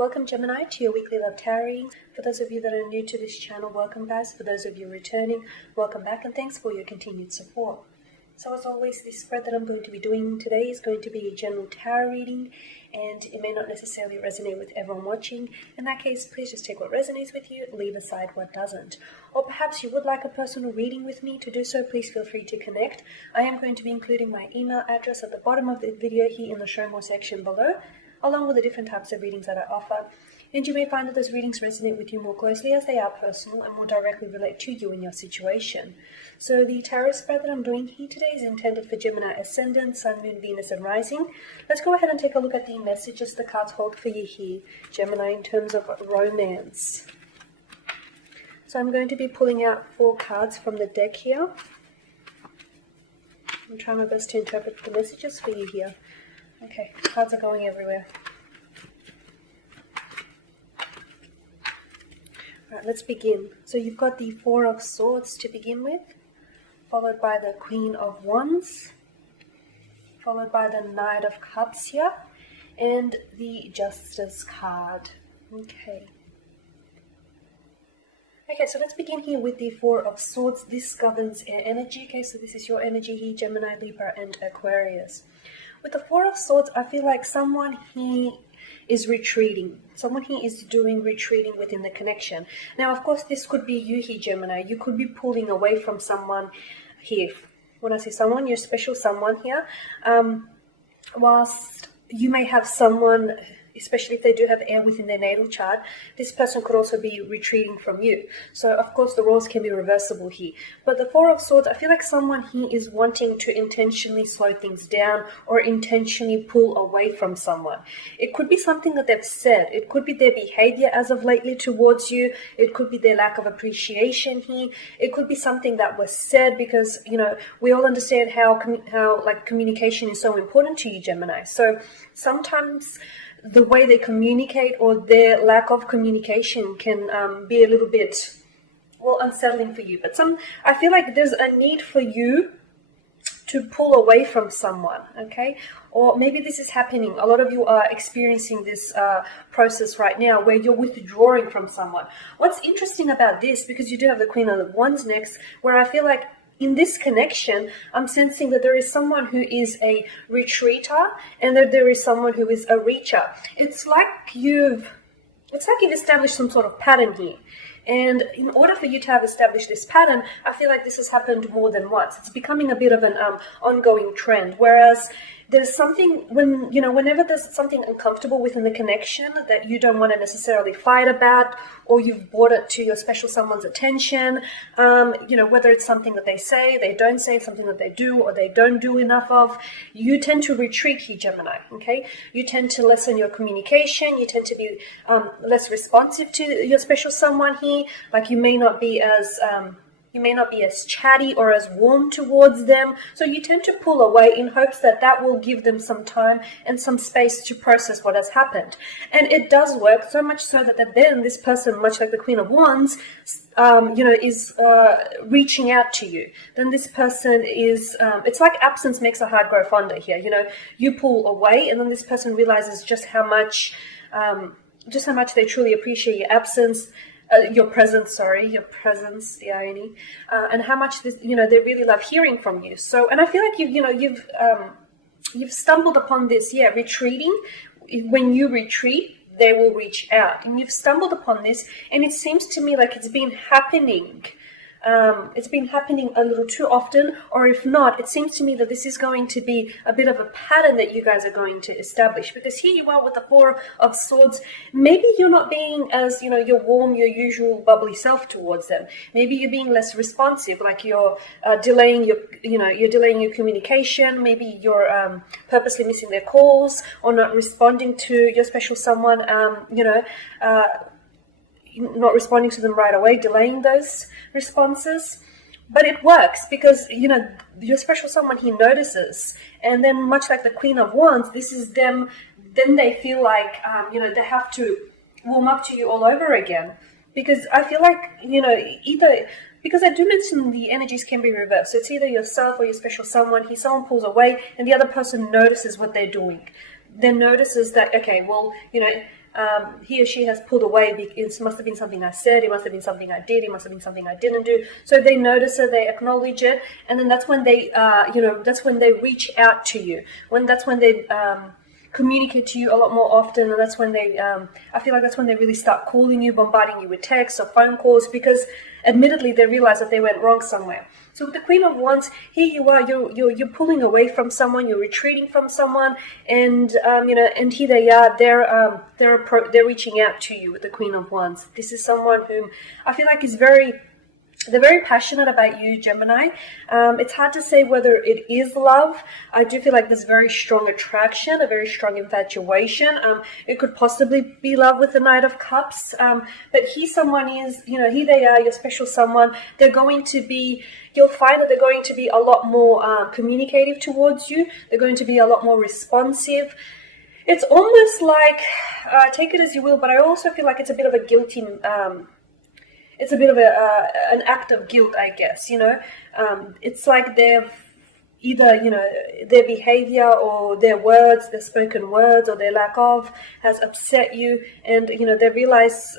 Welcome Gemini to your weekly love tarot readings. For those of you that are new to this channel, welcome guys. For those of you returning, welcome back and thanks for your continued support. So as always, this spread that I'm going to be doing today is going to be a general tarot reading, and it may not necessarily resonate with everyone watching. In that case, please just take what resonates with you, leave aside what doesn't. Or perhaps you would like a personal reading with me. To do so, please feel free to connect. I am going to be including my email address at the bottom of the video here in the show more section below, along with the different types of readings that I offer. And you may find that those readings resonate with you more closely as they are personal and more directly relate to you and your situation. So the tarot spread that I'm doing here today is intended for Gemini Ascendant, Sun, Moon, Venus and Rising. Let's go ahead and take a look at the messages the cards hold for you here, Gemini, in terms of romance. So I'm going to be pulling out 4 cards from the deck here. I'm trying my best to interpret the messages for you here. Okay, cards are going everywhere. Alright, let's begin. So you've got the 4 of Swords to begin with, followed by the Queen of Wands, followed by the Knight of Cups here, and the Justice card. Okay, so let's begin here with the 4 of Swords. This governs air energy. Okay, so this is your energy here, Gemini, Libra, and Aquarius. With the 4 of Swords, I feel like someone here is retreating. Someone here is doing retreating within the connection. Now, of course, this could be you here, Gemini. You could be pulling away from someone here. When I say someone, your special someone here. Whilst you may have someone, especially if they do have air within their natal chart, this person could also be retreating from you. So, of course, the roles can be reversible here. But the 4 of Swords, I feel like someone here is wanting to intentionally slow things down or intentionally pull away from someone. It could be something that they've said. It could be their behavior as of lately towards you. It could be their lack of appreciation here. It could be something that was said because, you know, we all understand how communication is so important to you, Gemini. So sometimes the way they communicate or their lack of communication can be a little bit, well, unsettling for you. But I feel like there's a need for you to pull away from someone, okay? Or maybe this is happening. A lot of you are experiencing this process right now where you're withdrawing from someone. What's interesting about this, because you do have the Queen of Wands next, where I feel like in this connection, I'm sensing that there is someone who is a retreater and that there is someone who is a reacher. It's like you've established some sort of pattern here. And in order for you to have established this pattern, I feel like this has happened more than once. It's becoming a bit of an ongoing trend. Whereas there's something, whenever there's something uncomfortable within the connection that you don't want to necessarily fight about, or you've brought it to your special someone's attention, whether it's something that they say, they don't say, something that they do or they don't do enough of, you tend to retreat here, Gemini, okay? You tend to lessen your communication, you tend to be less responsive to your special someone here, like you may not be as chatty or as warm towards them. So you tend to pull away in hopes that that will give them some time and some space to process what has happened. And it does work, so much so that then this person, much like the Queen of Wands, is reaching out to you. Then this person is, it's like absence makes a heart grow fonder here. You know, you pull away and then this person realizes just how much they truly appreciate your absence. Your presence, the irony, and how much they really love hearing from you. So, and I feel like you've stumbled upon this, retreating. When you retreat, they will reach out, and you've stumbled upon this, and it seems to me like it's been happening. It's been happening a little too often, or if not, it seems to me that this is going to be a bit of a pattern that you guys are going to establish, because here you are with the 4 of Swords. Maybe you're not being as, your warm, your usual bubbly self towards them. Maybe you're being less responsive, like you're delaying your communication. Maybe you're purposely missing their calls or not responding to your special someone, not responding to them right away, delaying those responses. But it works because, your special someone, he notices. And then much like the Queen of Wands, this is them, then they feel like, they have to warm up to you all over again. Because I feel like, because I do mention the energies can be reversed. So it's either yourself or your special someone. Someone pulls away and the other person notices what they're doing. Then notices that, okay, well, he or she has pulled away. It must have been something I said, it must have been something I did, it must have been something I didn't do. So they notice it, they acknowledge it, and then that's when they, that's when they reach out to you. That's when they communicate to you a lot more often, and that's when they, I feel like that's when they really start calling you, bombarding you with texts or phone calls, because admittedly they realize that they went wrong somewhere. So with the Queen of Wands, here you are, you're pulling away from someone, you're retreating from someone, and and here they are, they're reaching out to you with the Queen of Wands. This is someone whom I feel like they're very passionate about you, Gemini. It's hard to say whether it is love. I do feel like there's very strong attraction, a very strong infatuation. It could possibly be love with the Knight of Cups. But here someone is, here they are, your special someone. They're going to be, you'll find that they're going to be a lot more communicative towards you. They're going to be a lot more responsive. It's almost like, take it as you will, but I also feel like it's a bit of a guilty, it's a bit of an act of guilt, I guess, It's like they've either, their behavior or their words, their spoken words or their lack of has upset you, and, they realize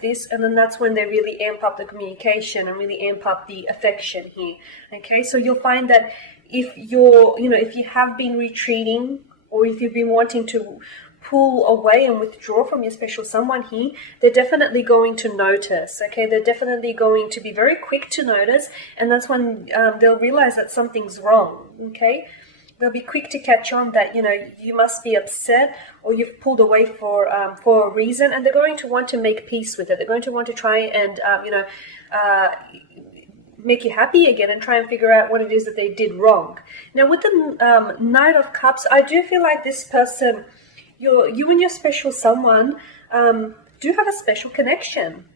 this, and then that's when they really amp up the communication and really amp up the affection here, okay? So you'll find that if if you have been retreating, or if you've been wanting to pull away and withdraw from your special someone here, they're definitely going to notice, okay? They're definitely going to be very quick to notice, and that's when they'll realize that something's wrong, okay? They'll be quick to catch on that, you must be upset, or you've pulled away for a reason, and they're going to want to make peace with it. They're going to want to try and, make you happy again and try and figure out what it is that they did wrong. Now, with the Knight of Cups, I do feel like this person, you and your special someone do have a special connection,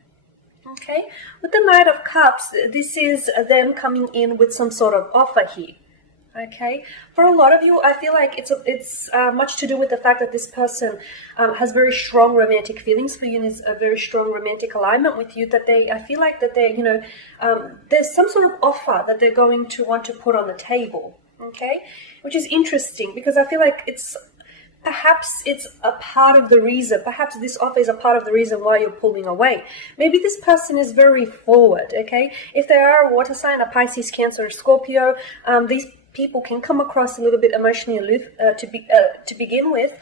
okay? With the Knight of Cups, this is them coming in with some sort of offer here, okay? For a lot of you, I feel like it's much to do with the fact that this person has very strong romantic feelings for you and is a very strong romantic alignment with you, that I feel like that they, there's some sort of offer that they're going to want to put on the table, okay? Which is interesting, because I feel like perhaps it's a part of the reason, perhaps this offer is a part of the reason why you're pulling away. Maybe this person is very forward, okay? If they are a water sign, a Pisces, Cancer, or Scorpio, these people can come across a little bit emotionally aloof to begin with,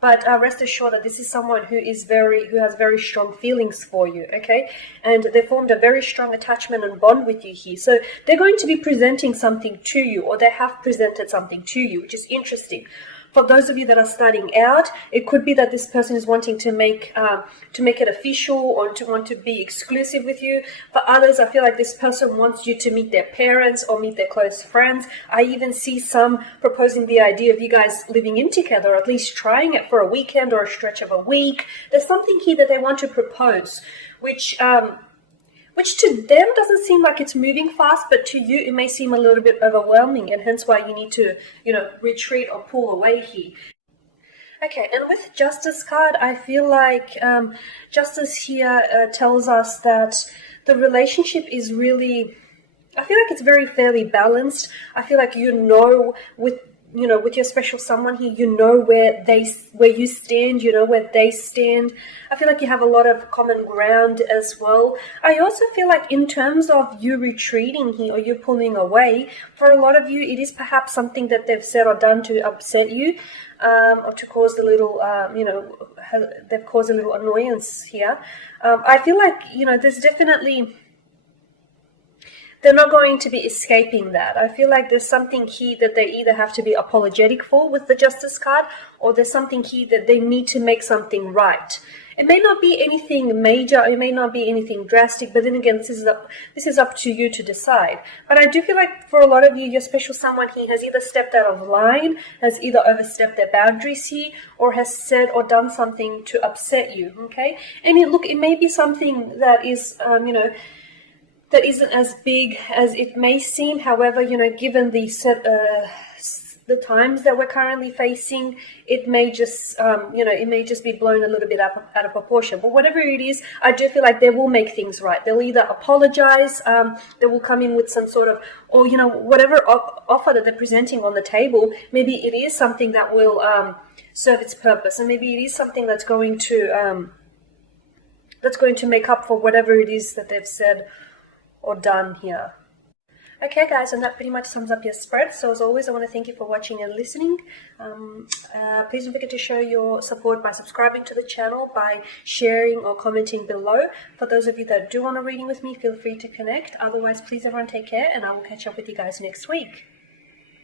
but rest assured that this is someone who has very strong feelings for you, okay? And they formed a very strong attachment and bond with you here. So they're going to be presenting something to you, or they have presented something to you, which is interesting. For those of you that are starting out, it could be that this person is wanting to make it official, or to want to be exclusive with you. For others, I feel like this person wants you to meet their parents or meet their close friends. I even see some proposing the idea of you guys living in together, or at least trying it for a weekend or a stretch of a week. There's something here that they want to propose, which to them doesn't seem like it's moving fast, but to you it may seem a little bit overwhelming, and hence why you need to, retreat or pull away here. Okay, and with Justice card, I feel like Justice here tells us that the relationship is really, I feel like it's very fairly balanced. I feel like with your special someone here, where you stand, where they stand. I feel like you have a lot of common ground as well. I also feel like in terms of you retreating here, or you pulling away, for a lot of you, it is perhaps something that they've said or done to upset you, or to cause a little, they've caused a little annoyance here. I feel like, there's definitely, they're not going to be escaping that. I feel like there's something here that they either have to be apologetic for with the Justice card, or there's something here that they need to make something right. It may not be anything major, it may not be anything drastic, but then again, this is up to you to decide. But I do feel like for a lot of you, your special someone here has either stepped out of line, has either overstepped their boundaries here, or has said or done something to upset you, okay? And it may be something that is, that isn't as big as it may seem. However, given the the times that we're currently facing, it may just, it may just be blown a little bit out of proportion. But whatever it is, I do feel like they will make things right. They'll either apologize, they will come in with some sort of, or, whatever offer that they're presenting on the table, maybe it is something that will serve its purpose, and maybe it is something that's going to make up for whatever it is that they've said or done here. Okay guys, and that pretty much sums up your spread. So as always, I want to thank you for watching and listening. Please don't forget to show your support by subscribing to the channel, by sharing or commenting below. For those of you that do want a reading with me, feel free to connect. Otherwise, please everyone take care, and I will catch up with you guys next week.